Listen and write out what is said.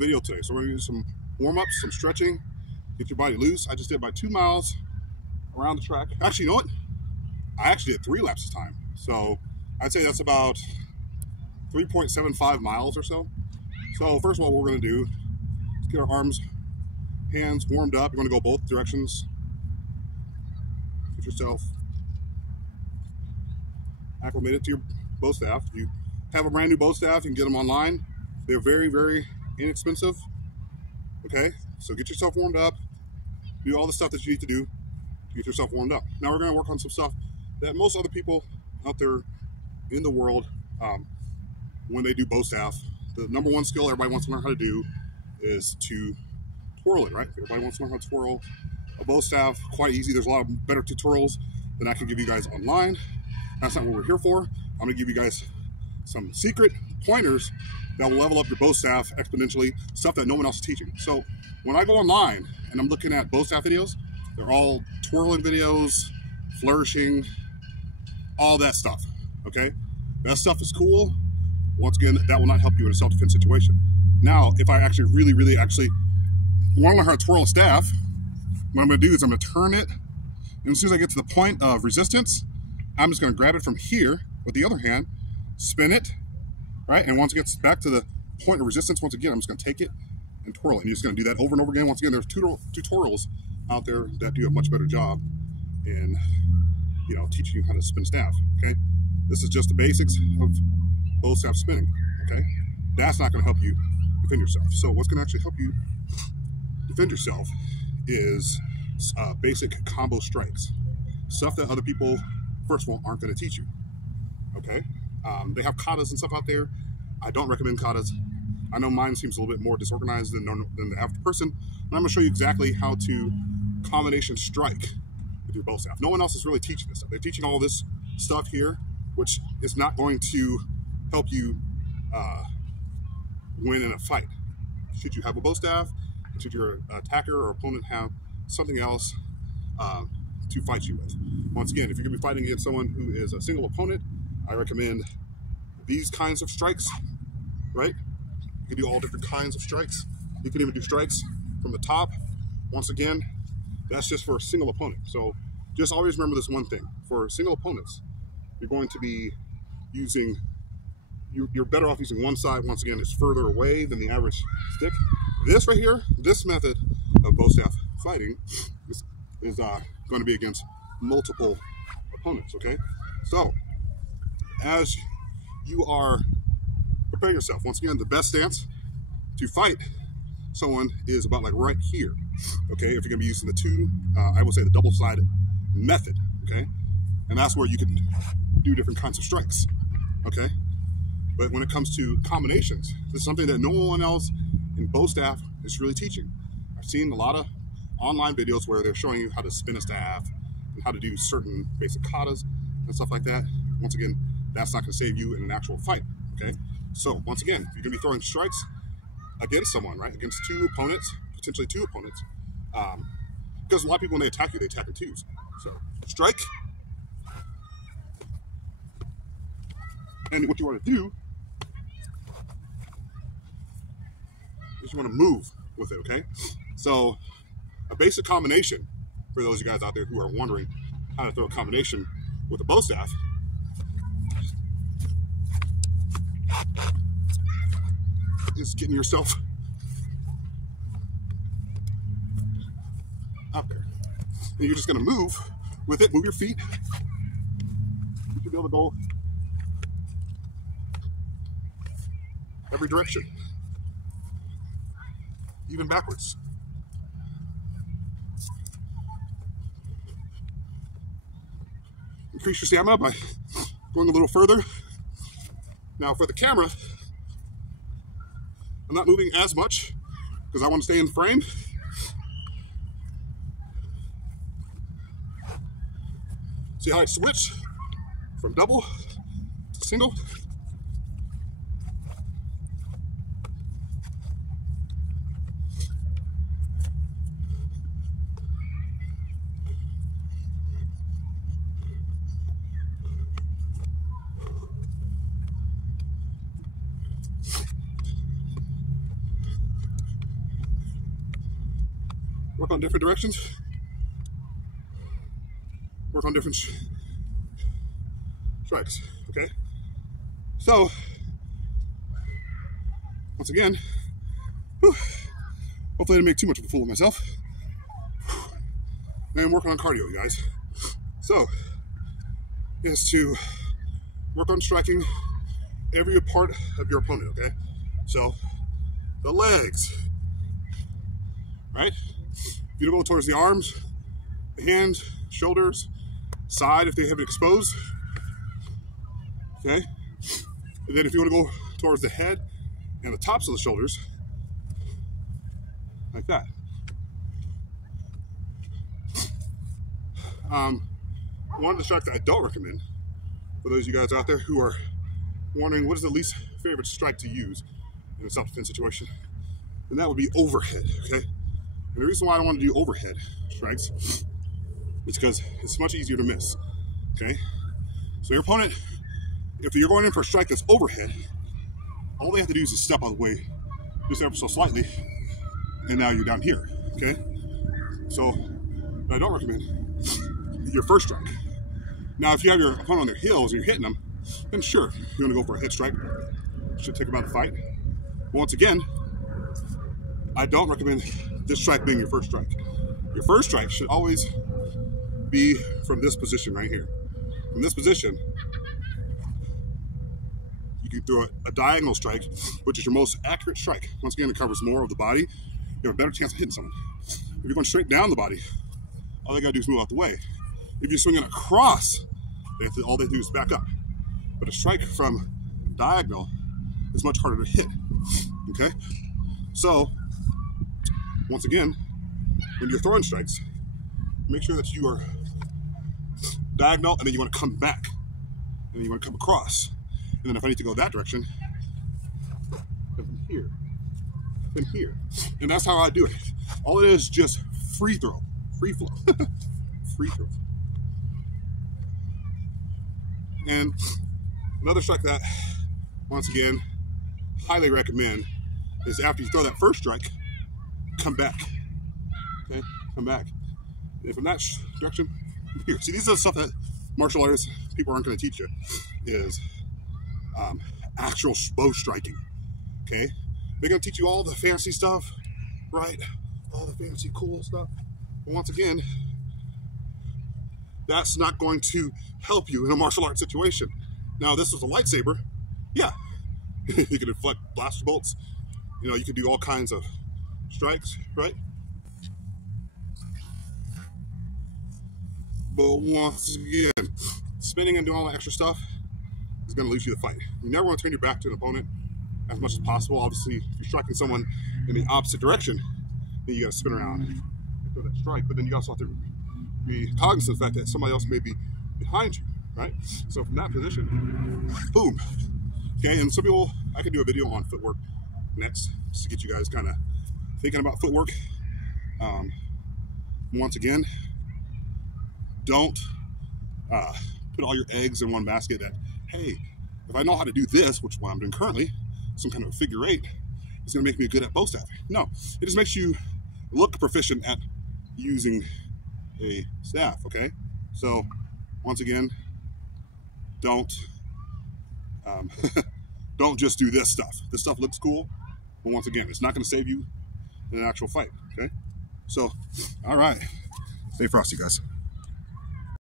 video today. So we're gonna do some warm-ups, some stretching, get your body loose. I just did about 2 miles around the track. Actually, you know what? I actually did 3 laps this time. So I'd say that's about 3.75 miles or so. So first of all, what we're gonna do is get our arms, hands warmed up. You're gonna go both directions. Get yourself acclimated to your bow staff. If you have a brand new bow staff, you can get them online. They're very, very inexpensive. Okay, so get yourself warmed up. Do all the stuff that you need to do to get yourself warmed up. Now we're gonna work on some stuff that most other people out there in the world, when they do bow staff, the number one skill everybody wants to learn how to do is to twirl it, right? Everybody wants to learn how to twirl a bow staff. Quite easy. There's a lot of better tutorials than I can give you guys online. That's not what we're here for. I'm gonna give you guys some secret pointers that will level up your bow staff exponentially, stuff that no one else is teaching. So when I go online and I'm looking at bow staff videos, they're all twirling videos, flourishing, all that stuff, okay? That stuff is cool. Once again, that will not help you in a self-defense situation. Now, if I actually really want to learn how to twirl a staff, what I'm gonna do is I'm gonna turn it, and as soon as I get to the point of resistance, I'm just gonna grab it from here with the other hand, spin it, right? And once it gets back to the point of resistance, once again, I'm just gonna take it and twirl it. And you're just gonna do that over and over again. Once again, there's tutorials out there that do a much better job in, you know, teaching you how to spin staff, okay? This is just the basics of bow staff spinning, okay? That's not gonna help you defend yourself. So what's gonna actually help you defend yourself is basic combo strikes. Stuff that other people, first of all, aren't gonna teach you, okay? They have katas and stuff out there. I don't recommend katas. I know mine seems a little bit more disorganized than the average person, and I'm gonna show you exactly how to combination strike with your bow staff. No one else is really teaching this stuff. They're teaching all this stuff here, which is not going to help you win in a fight. Should you have a bow staff, should your attacker or opponent have something else to fight you with. Once again, if you're gonna be fighting against someone who is a single opponent, I recommend these kinds of strikes, right? You can do all different kinds of strikes. You can even do strikes from the top. Once again, that's just for a single opponent. So just always remember this one thing. For single opponents, you're going to be using, you're better off using one side. Once again, it's further away than the average stick. This right here, this method of bow staff fighting is going to be against multiple opponents, okay? So as you are preparing yourself, once again, the best stance to fight someone is about like right here, okay? If you're gonna be using the two, I will say the double-sided method, okay? And that's where you can do different kinds of strikes, okay? But when it comes to combinations, this is something that no one else in bow staff is really teaching. I've seen a lot of online videos where they're showing you how to spin a staff and how to do certain basic katas and stuff like that. Once again, that's not gonna save you in an actual fight, okay? So once again, you're gonna be throwing strikes against someone, right? Against two opponents, potentially two opponents. Because a lot of people, when they attack you, they attack in twos. So strike. And what you wanna do is you wanna move with it, okay? So a basic combination, for those of you guys out there who are wondering how to throw a combination with a bow staff, is getting yourself up there. And you're just gonna move with it, move your feet. You should be able to go every direction, even backwards. Increase your stamina by going a little further. Now for the camera, I'm not moving as much because I want to stay in the frame. See how I switch from double to single? work on different directions, work on different strikes, okay? So, once again, whew, hopefully I didn't make too much of a fool of myself. And I'm working on cardio, you guys. So, is to work on striking every part of your opponent, okay? So, the legs, right? If you go towards the arms, the hands, shoulders, side if they have it exposed, okay? And then if you want to go towards the head and the tops of the shoulders, like that. One of the strikes that I don't recommend, for those of you guys out there who are wondering what is the least favorite strike to use in a self-defense situation, and that would be overhead, okay? And the reason why I don't want to do overhead strikes is because it's much easier to miss, okay? So your opponent, if you're going in for a strike that's overhead, all they have to do is just step out of the way just ever so slightly, and now you're down here, okay? So I don't recommend your first strike. Now, if you have your opponent on their heels and you're hitting them, then sure, you're gonna go for a head strike. Should take about the fight. But once again, I don't recommend this strike being your first strike. Your first strike should always be from this position right here. From this position, you can throw a diagonal strike, which is your most accurate strike. Once again, it covers more of the body. You have a better chance of hitting someone. If you're going straight down the body, all they gotta do is move out the way. If you're swinging across, all they do is back up. But a strike from diagonal is much harder to hit, okay? So, once again, when you're throwing strikes, make sure that you are diagonal, and then you want to come back, and then you want to come across. And then if I need to go that direction, then from here, then here. And that's how I do it. All it is just free throw, free flow, free throw. And another strike that, once again, highly recommend is after you throw that first strike, come back, okay? Come back. And from that direction, here. See, these are the stuff that martial artists, people aren't gonna teach you, is actual bow striking, okay? They're gonna teach you all the fancy stuff, right? All the fancy cool stuff. But once again, that's not going to help you in a martial arts situation. Now, this was a lightsaber, yeah. You can deflect blaster bolts. You know, you can do all kinds of strikes, right? But once again, spinning and doing all that extra stuff is going to lose you the fight. You never want to turn your back to an opponent as much as possible. Obviously, if you're striking someone in the opposite direction, then you got to spin around and throw that strike. But then you also have to be cognizant of the fact that somebody else may be behind you, right? So from that position, boom. Okay, and some people, I could do a video on footwork next, just to get you guys kind of thinking about footwork. Once again, don't put all your eggs in one basket that, hey, if I know how to do this, which is what I'm doing currently, some kind of a figure eight, it's gonna make me good at bow staffing. No, it just makes you look proficient at using a staff, okay? So, once again, don't don't just do this stuff. This stuff looks cool, but once again, it's not gonna save you in an actual fight, okay? So, all right, stay frosty, guys.